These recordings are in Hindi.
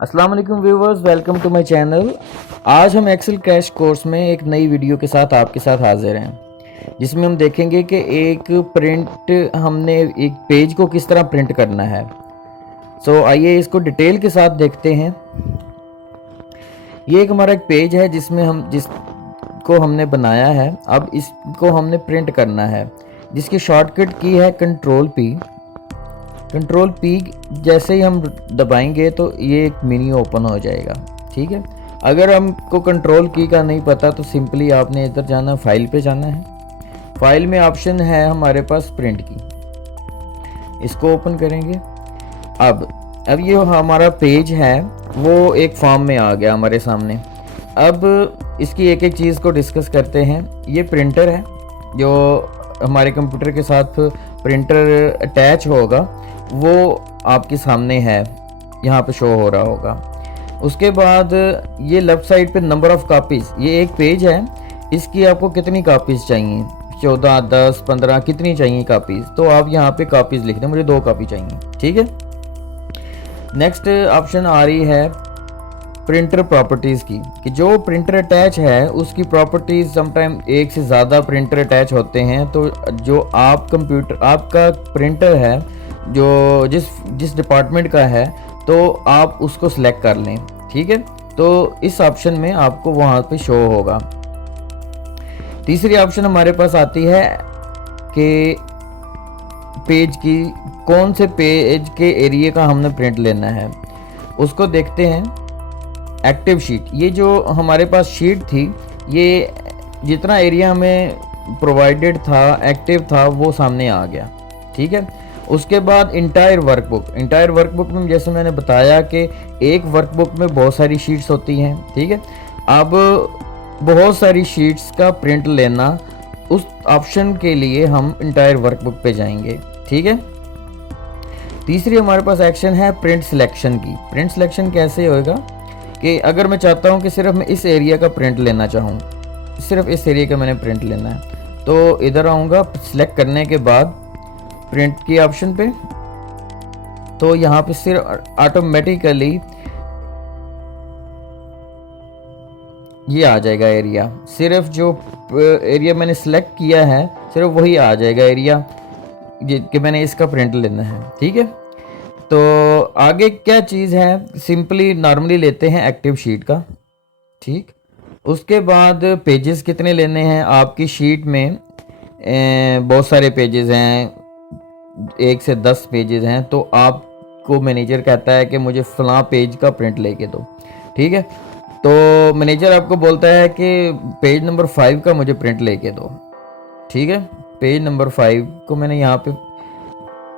अस्सलाम वालेकुम viewers, welcome to my channel. आज हम एक्सेल क्रैश कोर्स में एक नई वीडियो के साथ आपके साथ हाजिर हैं, जिसमें हम देखेंगे कि हमने एक पेज को किस तरह प्रिंट करना है। आइए इसको डिटेल के साथ देखते हैं। ये एक हमारा एक पेज है जिसको हमने बनाया है। अब इसको हमने प्रिंट करना है, जिसकी शॉर्टकट की है कंट्रोल पी। जैसे ही हम दबाएंगे तो ये एक मेन्यू ओपन हो जाएगा। ठीक है, अगर हमको कंट्रोल की का नहीं पता तो सिंपली आपने इधर जाना, फाइल पे जाना है। फाइल में ऑप्शन है हमारे पास प्रिंट की, इसको ओपन करेंगे। अब ये हमारा पेज है वो एक फॉर्म में आ गया हमारे सामने। अब इसकी एक एक चीज़ को डिस्कस करते हैं। ये प्रिंटर है जो हमारे कंप्यूटर के साथ प्रिंटर अटैच होगा, वो आपके सामने है, यहाँ पे शो हो रहा होगा। उसके बाद ये लेफ़्ट साइड पे नंबर ऑफ़ कापीज़, ये एक पेज है, इसकी आपको कितनी कापीज़ चाहिए, 14, 10, 15 कितनी चाहिए कापीज़, तो आप यहाँ पे कापीज़ लिख दें, मुझे 2 कापी चाहिए। ठीक है। नेक्स्ट ऑप्शन आ रही है प्रिंटर प्रॉपर्टीज़ की, कि जो प्रिंटर अटैच है उसकी प्रॉपर्टीज़ समटाइम एक से ज़्यादा प्रिंटर अटैच होते हैं, तो जो आपका प्रिंटर है जो जिस डिपार्टमेंट का है, तो आप उसको सिलेक्ट कर लें। ठीक है, तो इस ऑप्शन में आपको वहाँ पे शो होगा। तीसरी ऑप्शन हमारे पास आती है कि पेज की कौन से पेज के एरिया का हमने प्रिंट लेना है, उसको देखते हैं। एक्टिव शीट, ये जो हमारे पास शीट थी, ये जितना एरिया हमें प्रोवाइडेड था, एक्टिव था, वो सामने आ गया। ठीक है। उसके बाद इंटायर वर्कबुक में जैसे मैंने बताया कि एक वर्कबुक में बहुत सारी शीट्स होती हैं। ठीक है। अब बहुत सारी शीट्स का प्रिंट लेना, उस ऑप्शन के लिए हम इंटायर वर्कबुक पे जाएंगे। ठीक है। तीसरी हमारे पास एक्शन है प्रिंट सिलेक्शन की। प्रिंट सिलेक्शन कैसे होएगा कि अगर मैं चाहता हूं कि सिर्फ मैं इस एरिया का प्रिंट लेना चाहूँ, सिर्फ इस एरिया का मैंने प्रिंट लेना है, तो इधर आऊँगा, सिलेक्ट करने के बाद प्रिंट की ऑप्शन पे, तो यहाँ पे सिर्फ ऑटोमेटिकली ये आ जाएगा एरिया। सिर्फ जो एरिया मैंने सिलेक्ट किया है सिर्फ वही आ जाएगा एरिया कि मैंने इसका प्रिंट लेना है। ठीक है। तो आगे क्या चीज़ है, सिंपली नॉर्मली लेते हैं एक्टिव शीट का। ठीक। उसके बाद पेजेस कितने लेने हैं आपकी शीट में, बहुत सारे पेजेस हैं, 1 से 10 पेजेस हैं, तो आपको मैनेजर कहता है कि मुझे फलां पेज का प्रिंट लेके दो। ठीक है। तो मैनेजर आपको बोलता है कि पेज नंबर 5 का मुझे प्रिंट लेके दो। ठीक है। पेज नंबर 5 को मैंने यहाँ पे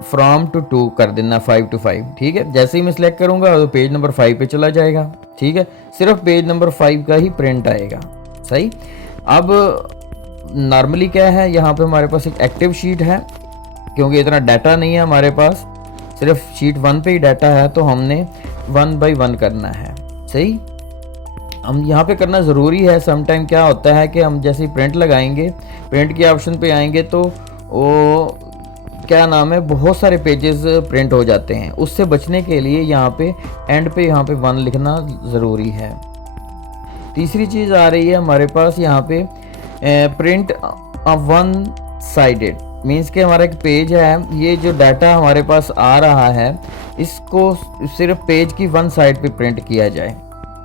फ्रॉम टू कर देना, 5 to 5। ठीक है। जैसे ही मैं सिलेक्ट करूँगा तो पेज नंबर 5 पे चला जाएगा। ठीक है। सिर्फ पेज नंबर 5 का ही प्रिंट आएगा। सही। अब नॉर्मली क्या है, यहाँ पे हमारे पास एक एक्टिव शीट है, क्योंकि इतना डाटा नहीं है हमारे पास, सिर्फ शीट 1 पे ही डाटा है, तो हमने 1 by 1 करना है। सही। हम यहाँ पे करना ज़रूरी है। समटाइम क्या होता है कि हम जैसे ही प्रिंट लगाएंगे, प्रिंट के ऑप्शन पे आएंगे, तो वो क्या नाम है, बहुत सारे पेजेस प्रिंट हो जाते हैं। उससे बचने के लिए यहाँ पे एंड पे यहाँ पे 1 लिखना ज़रूरी है। तीसरी चीज़ आ रही है हमारे पास यहाँ पे प्रिंट 1 साइडेड, मीन्स कि हमारा एक पेज है, ये जो डाटा हमारे पास आ रहा है इसको सिर्फ पेज की 1 साइड पे प्रिंट किया जाए।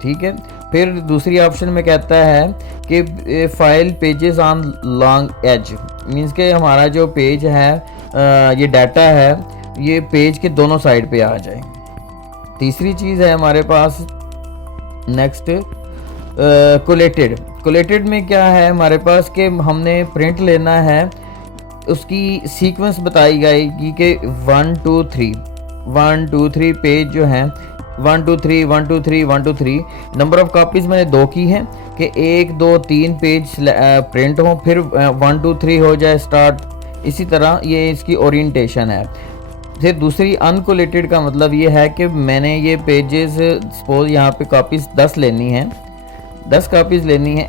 ठीक है। फिर दूसरी ऑप्शन में कहता है कि file pages on long edge, means के हमारा जो पेज है, ये डाटा है, ये पेज के दोनों साइड पे आ जाए। तीसरी चीज़ है हमारे पास नेक्स्ट कोलेटेड में क्या है हमारे पास कि हमने प्रिंट लेना है, उसकी सीक्वेंस बताई जाएगी कि 1 2 3 पेज जो हैं, 1 2 3 1 2 3 1 2 3। नंबर ऑफ कापीज़ मैंने 2 की हैं कि 1 2 3 पेज प्रिंट हो, फिर 1 2 3 हो जाए स्टार्ट। इसी तरह ये इसकी ओरिएंटेशन है। फिर दूसरी अनकोलेटेड का मतलब ये है कि मैंने ये पेजेस, सपोज यहाँ पे कापीज़ 10 लेनी है, 10 कापीज़ लेनी है,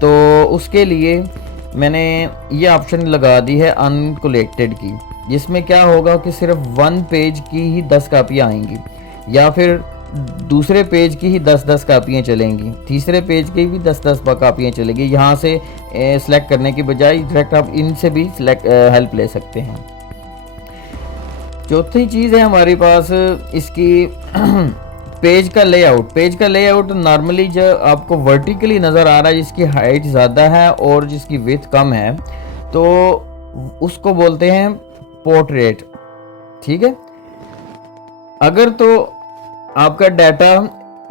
तो उसके लिए मैंने ये ऑप्शन लगा दी है अनकोलेटेड की, जिसमें क्या होगा कि सिर्फ 1 पेज की ही 10 कापियाँ आएंगी, या फिर दूसरे पेज की ही 10-10 कापियाँ चलेंगी, तीसरे पेज की भी 10-10 कापियाँ चलेंगी। यहाँ से सेलेक्ट करने की बजाय डायरेक्ट आप इनसे भी हेल्प ले सकते हैं। चौथी चीज़ है हमारे पास इसकी पेज का लेआउट। पेज का लेआउट नॉर्मली जो आपको वर्टिकली नज़र आ रहा है, जिसकी हाइट ज़्यादा है और जिसकी विड्थ कम है, तो उसको बोलते हैं पोर्ट्रेट। ठीक है, अगर तो आपका डाटा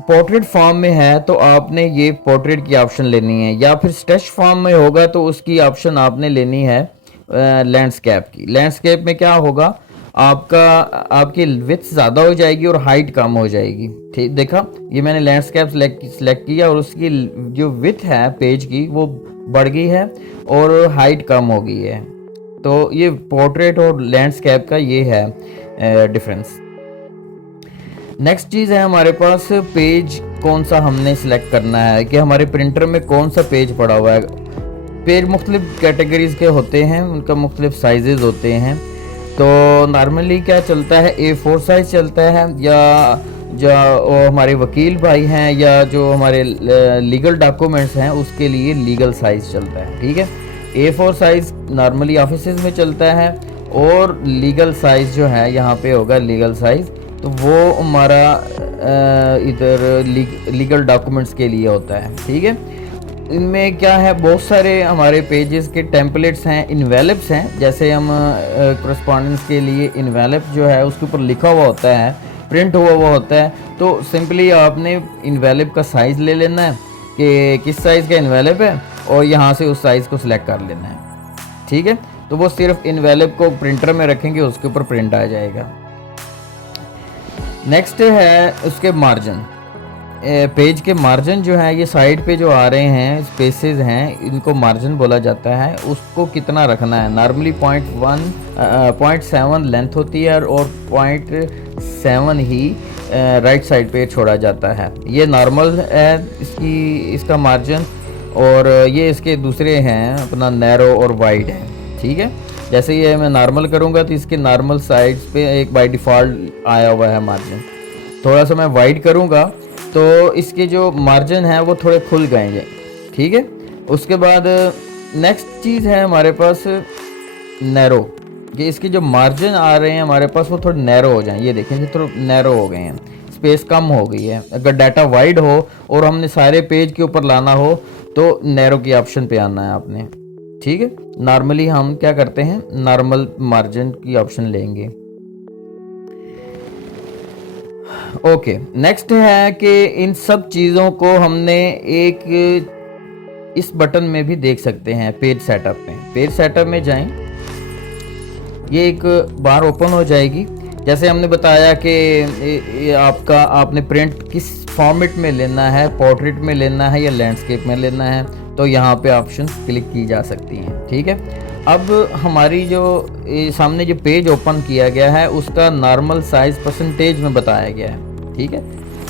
पोर्ट्रेट फॉर्म में है तो आपने ये पोर्ट्रेट की ऑप्शन लेनी है, या फिर स्केच फॉर्म में होगा तो उसकी ऑप्शन आपने लेनी है लैंडस्केप की। लैंडस्केप में क्या होगा, आपकी विड्थ ज़्यादा हो जाएगी और हाइट कम हो जाएगी। ठीक, देखा, ये मैंने लैंडस्केप सेलेक्ट किया और उसकी जो विड्थ है पेज की वो बढ़ गई है और हाइट कम हो गई है। तो ये पोर्ट्रेट और लैंडस्केप का ये है डिफरेंस। नेक्स्ट चीज़ है हमारे पास पेज कौन सा हमने सिलेक्ट करना है, कि हमारे प्रिंटर में कौन सा पेज पड़ा हुआ है। पेज मुख्तलिफ कैटेगरीज के होते हैं, उनका मुख्तलिफ साइजेस होते हैं। तो नॉर्मली क्या चलता है, A4 साइज चलता है, या जो हमारे वकील भाई हैं या जो हमारे लीगल डॉक्यूमेंट्स हैं उसके लिए लीगल साइज चलता है। ठीक है, A4 साइज नॉर्मली ऑफिसेज में चलता है और लीगल साइज जो है यहाँ पे होगा लीगल साइज, तो वो हमारा इधर लीगल डॉक्यूमेंट्स के लिए होता है। ठीक है, इनमें क्या है, बहुत सारे हमारे पेजेस के टेम्पलेट्स हैं, इन्वेलप्स हैं। जैसे हम करस्पॉन्डेंस के लिए इन्वेलप जो है उसके ऊपर लिखा हुआ होता है, प्रिंट हुआ हुआ होता है, तो सिंपली आपने इन्वेलप का साइज़ ले लेना है कि किस साइज़ का इन्वेलप है और यहाँ से उस साइज़ को सिलेक्ट कर लेना है। ठीक है, तो वो सिर्फ इन्वेलप को प्रिंटर में रखेंगे, उसके ऊपर प्रिंट आ जाएगा। नेक्स्ट है उसके मार्जिन। पेज के मार्जिन जो है, ये साइड पे जो आ रहे हैं स्पेसेस हैं, इनको मार्जिन बोला जाता है। उसको कितना रखना है, नॉर्मली 0.7 लेंथ होती है और 0.7 ही राइट साइड पे छोड़ा जाता है। ये नॉर्मल है इसका मार्जिन, और ये इसके दूसरे हैं अपना नैरो और वाइड है। ठीक है, जैसे ये मैं नॉर्मल करूँगा तो इसके नॉर्मल साइड्स पे एक बाय डिफ़ॉल्ट आया हुआ है मार्जिन। थोड़ा सा मैं वाइड करूँगा तो इसके जो मार्जिन है वो थोड़े खुल गए। ठीक है, उसके बाद नेक्स्ट चीज़ है हमारे पास नैरो, कि इसके जो मार्जिन आ रहे हैं हमारे पास वो थोड़े नैरो हो जाएं। ये देखें थोड़े नैरो हो गए हैं, स्पेस कम हो गई है। अगर डाटा वाइड हो और हमने सारे पेज के ऊपर लाना हो तो नैरो की ऑप्शन पे आना है आपने। ठीक है, नॉर्मली हम क्या करते हैं, नॉर्मल मार्जिन की ऑप्शन लेंगे। ओके, नेक्स्ट है कि इन सब चीज़ों को हमने एक इस बटन में भी देख सकते हैं, पेज सेटअप में। पेज सेटअप में जाएं, ये एक बार ओपन हो जाएगी। जैसे हमने बताया कि आपने प्रिंट किस फॉर्मेट में लेना है, पोर्ट्रेट में लेना है या लैंडस्केप में लेना है, तो यहाँ पे ऑप्शन क्लिक की जा सकती हैं। ठीक है, अब हमारी जो सामने जो पेज ओपन किया गया है उसका नॉर्मल साइज परसेंटेज में बताया गया है। ठीक है,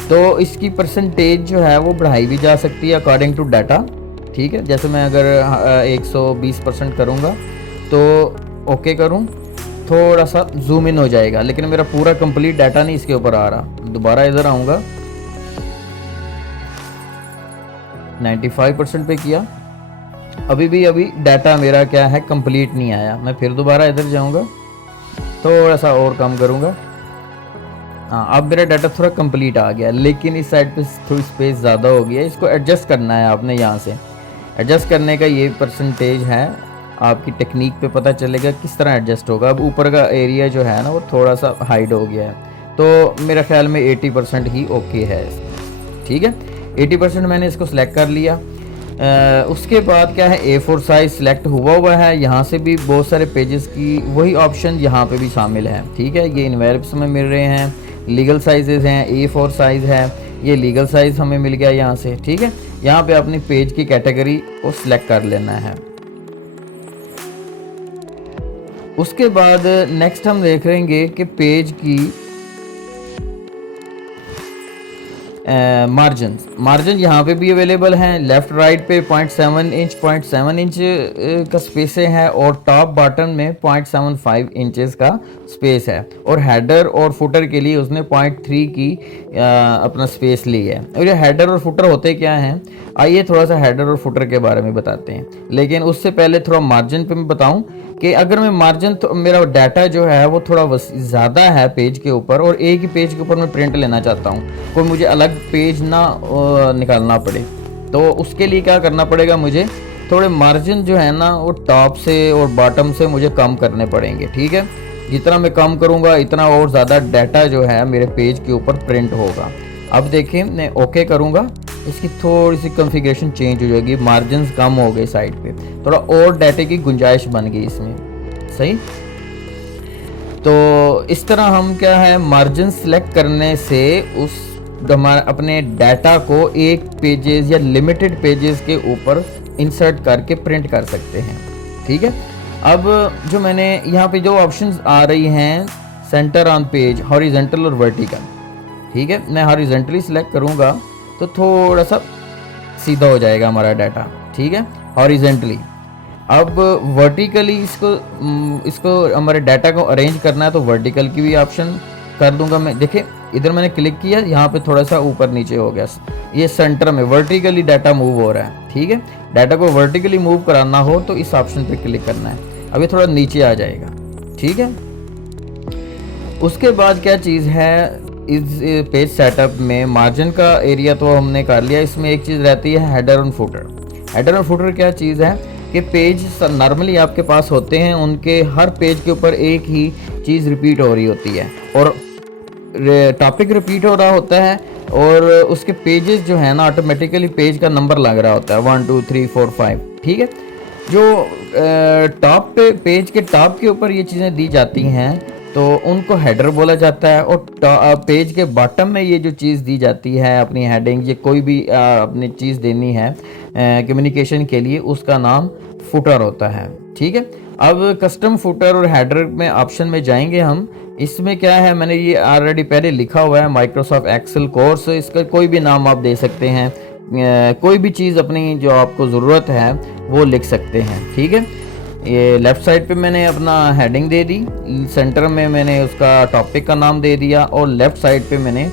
तो इसकी परसेंटेज जो है वो बढ़ाई भी जा सकती है अकॉर्डिंग टू डाटा। ठीक है, जैसे मैं अगर 120% करूँगा तो ओके करूँ, थोड़ा सा जूम इन हो जाएगा, लेकिन मेरा पूरा कंप्लीट डाटा नहीं इसके ऊपर आ रहा। दोबारा इधर आऊँगा, 95% पे किया, अभी डाटा मेरा क्या है, कंप्लीट नहीं आया। मैं फिर दोबारा इधर जाऊंगा, थोड़ा सा और कम करूंगा। हाँ, अब मेरा डाटा थोड़ा कंप्लीट आ गया, लेकिन इस साइड पे थोड़ी स्पेस ज़्यादा हो गई है। इसको एडजस्ट करना है आपने, यहाँ से एडजस्ट करने का ये परसेंटेज है, आपकी टेक्निक पे पता चलेगा किस तरह एडजस्ट होगा। अब ऊपर का एरिया जो है ना वो थोड़ा सा हाइड हो गया है, तो मेरा ख्याल में 80% ही ओके है। ठीक है, 80% मैंने इसको सिलेक्ट कर लिया। उसके बाद क्या है, A4 साइज सिलेक्ट हुआ है। यहाँ से भी बहुत सारे पेजेस की वही ऑप्शन यहाँ पे भी शामिल है। ठीक है, ये इन्वेलप्स में मिल रहे हैं, लीगल साइजेस हैं, A4 साइज़ है, ये लीगल साइज़ हमें मिल गया यहाँ से। ठीक है, यहाँ पे अपनी पेज की कैटेगरी को सिलेक्ट कर लेना है। उसके बाद नेक्स्ट हम देख लेंगे कि पेज की मार्जिन यहाँ पे भी अवेलेबल हैं, लेफ्ट राइट पे 0.7 इंच का स्पेस है और टॉप बॉटम में 0.75 इंचेस का स्पेस है, और हेडर और फुटर के लिए उसने 0.3 की अपना स्पेस ली है। और ये हेडर और फुटर होते क्या हैं, आइए थोड़ा सा हेडर और फुटर के बारे में बताते हैं, लेकिन उससे पहले थोड़ा मार्जिन पे मैं बताऊं कि अगर मैं मार्जिन, तो मेरा डाटा जो है वो थोड़ा ज़्यादा है पेज के ऊपर, और एक ही पेज के ऊपर मैं प्रिंट लेना चाहता हूँ, कोई मुझे अलग पेज ना निकालना पड़े, तो उसके लिए क्या करना पड़ेगा, मुझे थोड़े मार्जिन जो है ना वो टॉप से और बॉटम से मुझे कम करने पड़ेंगे। ठीक है, जितना मैं कम करूँगा इतना और ज़्यादा डाटा जो है मेरे पेज के ऊपर प्रिंट होगा। अब देखिए मैं ओके करूँगा, इसकी थोड़ी सी कॉन्फ़िगरेशन चेंज हो जाएगी, मार्जिन कम हो गए साइड पे, थोड़ा और डाटे की गुंजाइश बन गई इसमें। सही, तो इस तरह हम क्या है, मार्जिन सेलेक्ट करने से उस हमारे अपने डाटा को एक पेजेस या लिमिटेड पेजेस के ऊपर इंसर्ट करके प्रिंट कर सकते हैं। ठीक है, अब जो मैंने यहाँ पे जो ऑप्शंस आ रही हैं, सेंटर ऑन पेज, हॉरिजॉन्टल और वर्टिकल। ठीक है, मैं हॉरिजॉन्टली सिलेक्ट करूँगा तो थोड़ा सा सीधा हो जाएगा हमारा डाटा। ठीक है, हॉरिजॉन्टली। अब वर्टिकली इसको हमारे डाटा को अरेंज करना है, तो वर्टिकल की भी ऑप्शन कर दूंगा मैं। देखिए इधर मैंने क्लिक किया, यहाँ पे थोड़ा सा ऊपर नीचे हो गया, ये सेंटर में वर्टिकली डाटा मूव हो रहा है। ठीक है, डाटा को वर्टिकली मूव कराना हो तो इस ऑप्शन पे क्लिक करना है, अभी थोड़ा नीचे आ जाएगा। ठीक है, उसके बाद क्या चीज़ है, इस पेज सेटअप में मार्जिन का एरिया तो हमने कर लिया, इसमें एक चीज़ रहती है हेडर और फुटर। हेडर और फुटर क्या चीज़ है कि पेज नॉर्मली आपके पास होते हैं, उनके हर पेज के ऊपर एक ही चीज़ रिपीट हो रही होती है, और टॉपिक रिपीट हो रहा होता है, और उसके पेजेस जो है ना ऑटोमेटिकली पेज का नंबर लग रहा होता है 1 2 3 4 5। ठीक है, जो टॉप पे पेज के टॉप के ऊपर ये चीज़ें दी जाती हैं तो उनको हेडर बोला जाता है, और पेज के बॉटम में ये जो चीज़ दी जाती है अपनी हेडिंग, ये कोई भी अपनी चीज़ देनी है कम्युनिकेशन के लिए, उसका नाम फुटर होता है। ठीक है, अब कस्टम फुटर और हेडर में ऑप्शन में जाएंगे हम। इसमें क्या है, मैंने ये ऑलरेडी पहले लिखा हुआ है, माइक्रोसॉफ्ट एक्सेल कोर्स, इसका कोई भी नाम आप दे सकते हैं, कोई भी चीज़ अपनी जो आपको ज़रूरत है वो लिख सकते हैं। ठीक है, ये लेफ़्ट साइड पे मैंने अपना हेडिंग दे दी, सेंटर में मैंने उसका टॉपिक का नाम दे दिया, और लेफ़्ट साइड पे मैंने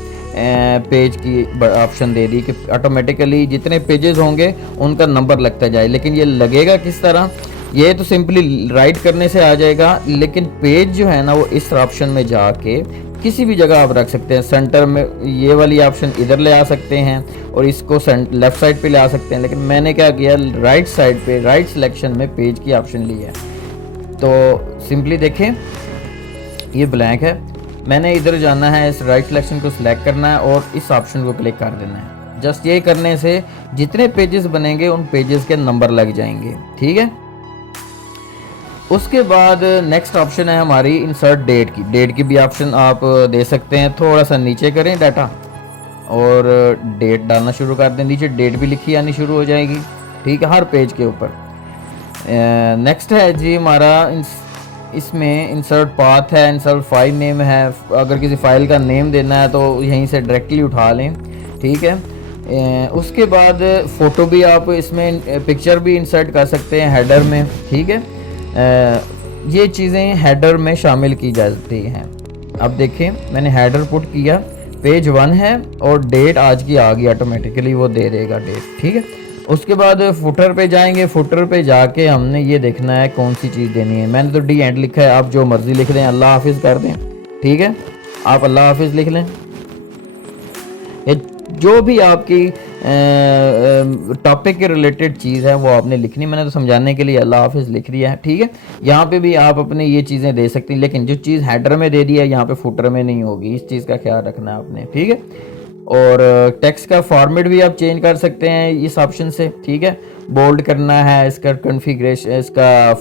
पेज की ऑप्शन दे दी कि ऑटोमेटिकली जितने पेजेस होंगे उनका नंबर लगता जाए। लेकिन ये लगेगा किस तरह, ये तो सिंपली राइट करने से आ जाएगा, लेकिन पेज जो है ना वो इस ऑप्शन में जाके किसी भी जगह आप रख सकते हैं। सेंटर में ये वाली ऑप्शन इधर ले आ सकते हैं, और इसको लेफ़्ट साइड पे ले आ सकते हैं, लेकिन मैंने क्या किया, राइट साइड पे राइट सिलेक्शन में पेज की ऑप्शन ली है। तो सिंपली देखें ये ब्लैंक है, मैंने इधर जाना है, इस राइट सिलेक्शन को सिलेक्ट करना है और इस ऑप्शन को क्लिक कर देना है। जस्ट ये करने से जितने पेजेस बनेंगे उन पेजेस के नंबर लग जाएंगे। ठीक है, उसके बाद नेक्स्ट ऑप्शन है हमारी इंसर्ट डेट की। डेट की भी ऑप्शन आप दे सकते हैं, थोड़ा सा नीचे करें डाटा और डेट डालना शुरू कर दें, नीचे डेट भी लिखी आनी शुरू हो जाएगी। ठीक है, हर पेज के ऊपर। नेक्स्ट है जी हमारा इसमें इंसर्ट पाथ है, इंसर्ट फाइल नेम है, अगर किसी फाइल का नेम देना है तो यहीं से डायरेक्टली उठा लें। ठीक है, उसके बाद फ़ोटो भी आप इसमें पिक्चर भी इंसर्ट कर सकते हैं हेडर में। ठीक है, ये चीज़ें हेडर में शामिल की जाती हैं। अब देखें मैंने हेडर पुट किया, पेज 1 है और डेट आज की आ गई, ऑटोमेटिकली वो दे देगा डेट। ठीक है, उसके बाद फुटर पे जाएंगे, फुटर पे जाके हमने ये देखना है कौन सी चीज़ देनी है। मैंने तो डी एंड लिखा है, आप जो मर्ज़ी लिख दें, अल्लाह हाफिज़ कर दें। ठीक है, आप अल्लाह हाफिज़ लिख लें, जो भी आपकी टॉपिक के रिलेटेड चीज़ है वो आपने लिखनी। मैंने तो समझाने के लिए अल्लाह हाफिज़ लिख दिया है। ठीक है, यहाँ पे भी आप अपने ये चीज़ें दे सकती हैं, लेकिन जो चीज़ हेडर में दे दी है यहाँ पे फुटर में नहीं होगी, इस चीज़ का ख्याल रखना है आपने। ठीक है, और टेक्स्ट का फॉर्मेट भी आप चेंज कर सकते हैं इस ऑप्शन से। ठीक है, बोल्ड करना है, इसका कॉन्फ़िगरेशन, इसका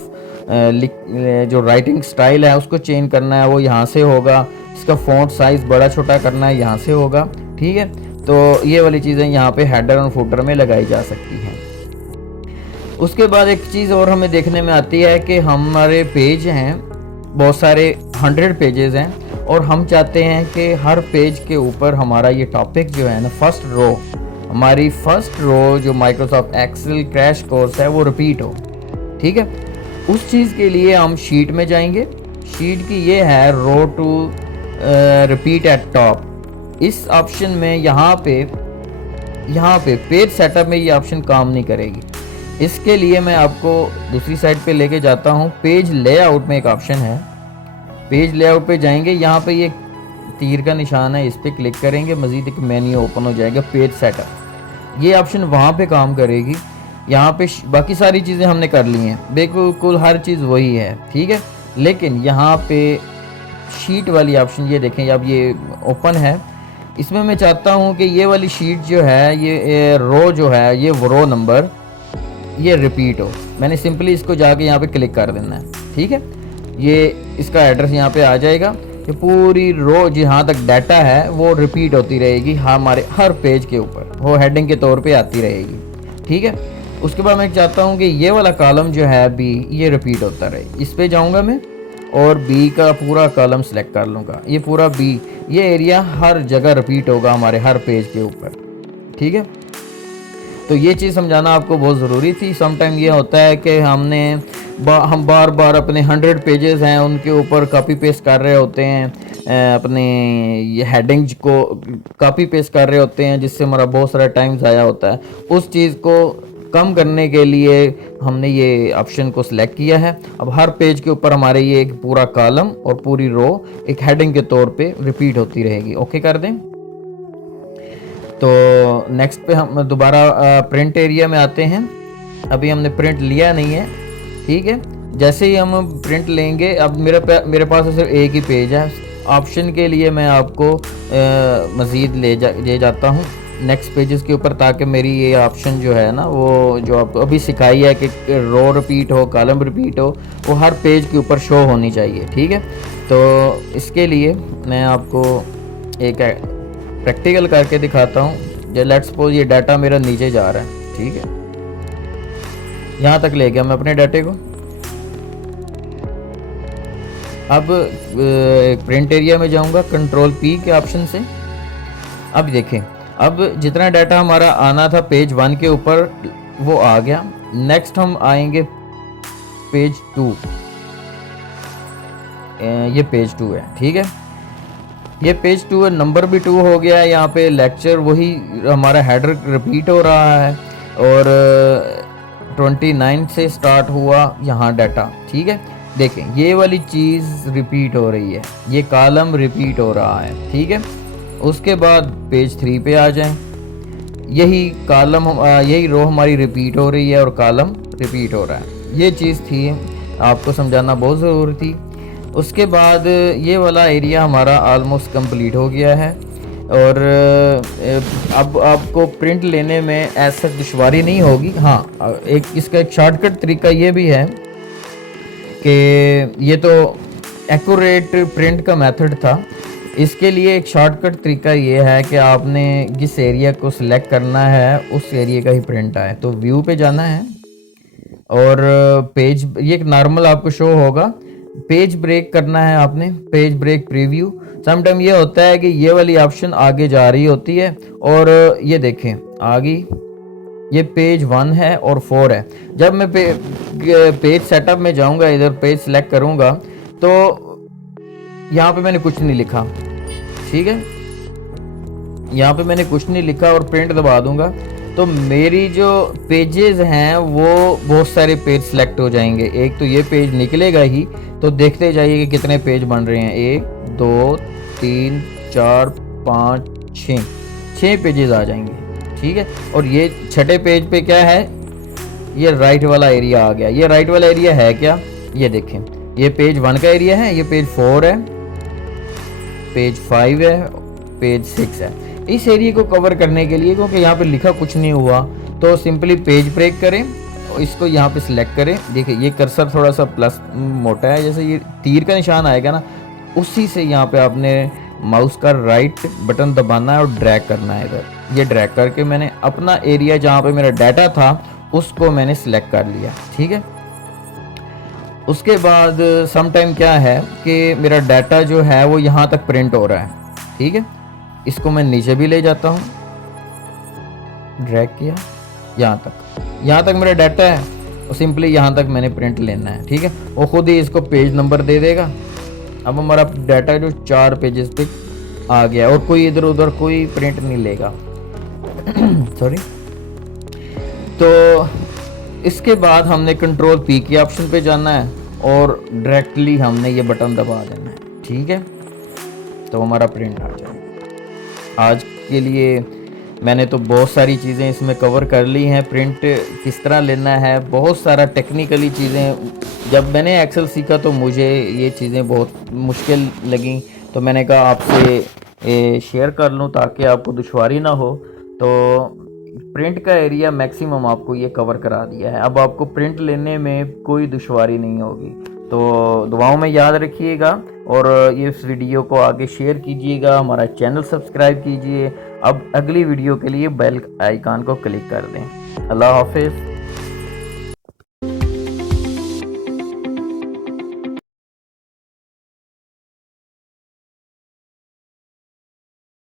जो राइटिंग स्टाइल है उसको चेंज करना है, वो यहाँ से होगा। इसका फ़ॉन्ट साइज़ बड़ा छोटा करना है, यहाँ से होगा। ठीक है, तो ये वाली चीज़ें यहाँ पे हेडर और फुटर में लगाई जा सकती हैं। उसके बाद एक चीज़ और हमें देखने में आती है कि हमारे पेज हैं, बहुत सारे 100 पेजेस हैं और हम चाहते हैं कि हर पेज के ऊपर हमारा ये टॉपिक जो है ना, फर्स्ट रो, हमारी फर्स्ट रो जो माइक्रोसॉफ्ट एक्सेल क्रैश कोर्स है वो रिपीट हो। ठीक है, उस चीज़ के लिए हम शीट में जाएंगे। शीट की ये है रो टू रिपीट एट टॉप। इस ऑप्शन में यहाँ पे पेज सेटअप में ये ऑप्शन काम नहीं करेगी। इसके लिए मैं आपको दूसरी साइड पे लेके जाता हूँ। पेज लेआउट में एक ऑप्शन है, पेज लेआउट पे जाएंगे, यहाँ पे ये तीर का निशान है, इस पर क्लिक करेंगे, मज़ीद एक मेन्यू ओपन हो जाएगा, पेज सेटअप। ये ऑप्शन वहाँ पे काम करेगी। यहाँ पे बाकी सारी चीज़ें हमने कर ली हैं, बिल्कुल हर चीज़ वही है। ठीक है, लेकिन यहाँ पे शीट वाली ऑप्शन ये देखें, अब ये ओपन है। इसमें मैं चाहता हूँ कि ये वाली शीट जो है, ये रो जो है, ये रो नंबर ये रिपीट हो। मैंने सिंपली इसको जाके यहाँ पे क्लिक कर देना है। ठीक है, ये इसका एड्रेस यहाँ पे आ जाएगा कि पूरी रो जहाँ तक डाटा है वो रिपीट होती रहेगी हमारे हर पेज के ऊपर, वो हेडिंग के तौर पे आती रहेगी। ठीक है, उसके बाद मैं चाहता हूँ कि ये वाला कॉलम जो है बी, ये रिपीट होता रहे। इस पे जाऊँगा मैं और बी का पूरा कॉलम सेलेक्ट कर लूँगा। ये पूरा बी, ये एरिया हर जगह रिपीट होगा हमारे हर पेज के ऊपर। ठीक है, तो ये चीज़ समझाना आपको बहुत ज़रूरी थी। समटाइम ये होता है कि हम बार बार अपने 100 पेजेस हैं उनके ऊपर कॉपी पेस्ट कर रहे होते हैं, अपने ये हेडिंग्स को कॉपी पेस्ट कर रहे होते हैं, जिससे हमारा बहुत सारा टाइम ज़ाया होता है। उस चीज़ को कम करने के लिए हमने ये ऑप्शन को सिलेक्ट किया है। अब हर पेज के ऊपर हमारे ये एक पूरा कॉलम और पूरी रो एक हेडिंग के तौर पे रिपीट होती रहेगी। ओके कर दें। तो नेक्स्ट पे हम दोबारा प्रिंट एरिया में आते हैं। अभी हमने प्रिंट लिया नहीं है। ठीक है, जैसे ही हम प्रिंट लेंगे, अब मेरे पास सिर्फ एक ही पेज है। ऑप्शन के लिए मैं आपको मज़ीद ले जाता हूँ नेक्स्ट पेजेस के ऊपर, ताकि मेरी ये ऑप्शन जो है ना, वो जो आपको अभी सिखाई है कि रो रिपीट हो, कॉलम रिपीट हो, वो हर पेज के ऊपर शो होनी चाहिए। ठीक है, तो इसके लिए मैं आपको एक प्रैक्टिकल करके दिखाता हूँ। जो लेट्स सपोज ये डाटा मेरा नीचे जा रहा है। ठीक है, यहाँ तक ले गया मैं अपने डाटे को। अब प्रिंट एरिया में जाऊँगा कंट्रोल पी के ऑप्शन से। अब देखें, अब जितना डाटा हमारा आना था पेज 1 के ऊपर वो आ गया। नेक्स्ट हम आएंगे पेज 2। ये पेज 2 है। ठीक है, ये पेज 2 है, नंबर भी 2 हो गया। यहाँ पे लेक्चर वही हमारा हेडर रिपीट हो रहा है और 29 से स्टार्ट हुआ यहाँ डाटा। ठीक है, देखें ये वाली चीज़ रिपीट हो रही है, ये कॉलम रिपीट हो रहा है। ठीक है, उसके बाद पेज 3 पे आ जाएं, यही कॉलम यही रो हमारी रिपीट हो रही है और कॉलम रिपीट हो रहा है। ये चीज़ थी, आपको समझाना बहुत ज़रूरी थी। उसके बाद ये वाला एरिया हमारा ऑलमोस्ट कंप्लीट हो गया है और अब आपको प्रिंट लेने में ऐसा दुश्वारी नहीं होगी। हाँ, इसका एक शॉर्टकट तरीका ये भी है कि ये तो एक्यूरेट प्रिंट का मेथड था। इसके लिए एक शॉर्टकट तरीका ये है कि आपने जिस एरिया को सिलेक्ट करना है उस एरिया का ही प्रिंट आए। तो व्यू पे जाना है और पेज, ये एक नॉर्मल आपको शो होगा। पेज ब्रेक करना है आपने, पेज ब्रेक प्रीव्यू। समटाइम ये होता है कि ये वाली ऑप्शन आगे जा रही होती है और ये देखें आगे ये पेज 1 है और 4 है। जब मैं पेज सेटअप में जाऊंगा, इधर पेज सेलेक्ट करूंगा तो यहाँ पे मैंने कुछ नहीं लिखा। ठीक है, यहाँ पे मैंने कुछ नहीं लिखा और प्रिंट दबा दूंगा तो मेरी जो पेजेस हैं वो बहुत सारे पेज सेलेक्ट हो जाएंगे। एक तो ये पेज निकलेगा ही, तो देखते जाइए कि कितने पेज बन रहे हैं। 1 2 3 4 5 6 पेजेस आ जाएंगे। ठीक है, और ये छठे पेज पे क्या है, ये राइट वाला एरिया आ गया। ये राइट वाला एरिया है क्या, ये देखें, ये पेज 1 का एरिया है, ये पेज 4 है, पेज 5 है, पेज 6 है। इस एरिया को कवर करने के लिए, क्योंकि यहाँ पे लिखा कुछ नहीं हुआ, तो सिंपली पेज ब्रेक करें और इसको यहाँ पे सिलेक्ट करें। देखिए ये कर्सर थोड़ा सा प्लस मोटा है, जैसे ये तीर का निशान आएगा ना, उसी से यहाँ पे आपने माउस का राइट बटन दबाना है और ड्रैग करना है इधर। ये ड्रैग करके मैंने अपना एरिया जहाँ पे मेरा डाटा था उसको मैंने सिलेक्ट कर लिया। ठीक है, उसके बाद सम टाइम क्या है कि मेरा डाटा जो है वो यहाँ तक प्रिंट हो रहा है, ठीक है। इसको मैं नीचे भी ले जाता हूँ, ड्रैग किया यहाँ तक मेरा डाटा है और सिंपली यहाँ तक मैंने प्रिंट लेना है, ठीक है। वो खुद ही इसको पेज नंबर दे देगा। अब हमारा डाटा जो 4 पेजेस पे आ गया और कोई इधर उधर कोई प्रिंट नहीं लेगा सॉरी। तो इसके बाद हमने कंट्रोल पी के ऑप्शन पे जाना है और डायरेक्टली हमने ये बटन दबा देना है, ठीक है। तो हमारा प्रिंट आ जाएगा। आज के लिए मैंने तो बहुत सारी चीज़ें इसमें कवर कर ली हैं। प्रिंट किस तरह लेना है, बहुत सारा टेक्निकली चीज़ें। जब मैंने एक्सेल सीखा तो मुझे ये चीज़ें बहुत मुश्किल लगी, तो मैंने कहा आपसे शेयर कर लूँ ताकि आपको दुश्वारी ना हो। तो प्रिंट का एरिया मैक्सिमम आपको ये कवर करा दिया है। अब आपको प्रिंट लेने में कोई दुश्वारी नहीं होगी। तो दुआओं में याद रखिएगा और ये इस वीडियो को आगे शेयर कीजिएगा, हमारा चैनल सब्सक्राइब कीजिए। अब अगली वीडियो के लिए बेल आइकन को क्लिक कर दें। अल्लाह हाफिज़।